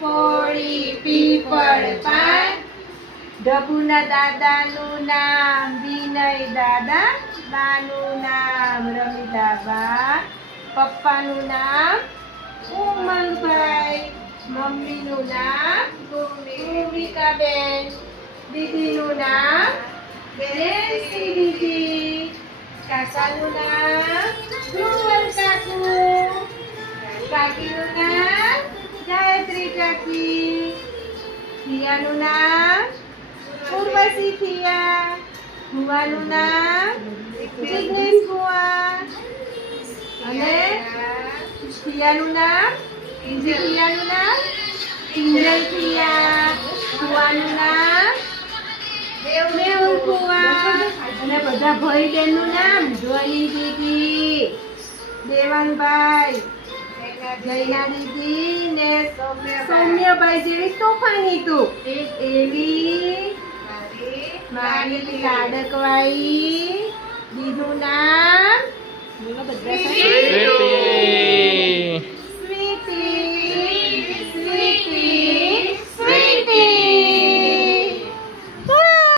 પોળી પીપળ પાન. ઢબુના દાદાનું નામ વિનય દાદા, બાનું નામ રમિતાબા, પપ્પાનું નામ ઉમંગભાઈ, મમ્મીનું નામ ભૂમિકાબેન, દીદીનું નામ બેસી દીદી, કાકાનું નામ ધ્રુવલ કાકુ, કાકીનું નામ ગાયત્રી કાકી, ફિયાનું નામ ઉર્વશી ફિયા, ફુવાનું નામ જિગ્નેશ ફુવા, અને ફિયાનું નામ ફિયાનું નામ કિંજલ ફિયા, ફુવાનું નામ મેહુલ ફુવા, અને બધા ભાઈ બહેનનું નામ ધ્વની દીદી, દેવાનભાઈ, જૈના દીદી ને સૌમ્યભાઈ જેવી તોફાની તું એવી મારી લાડકવાઈ, દીદું નામ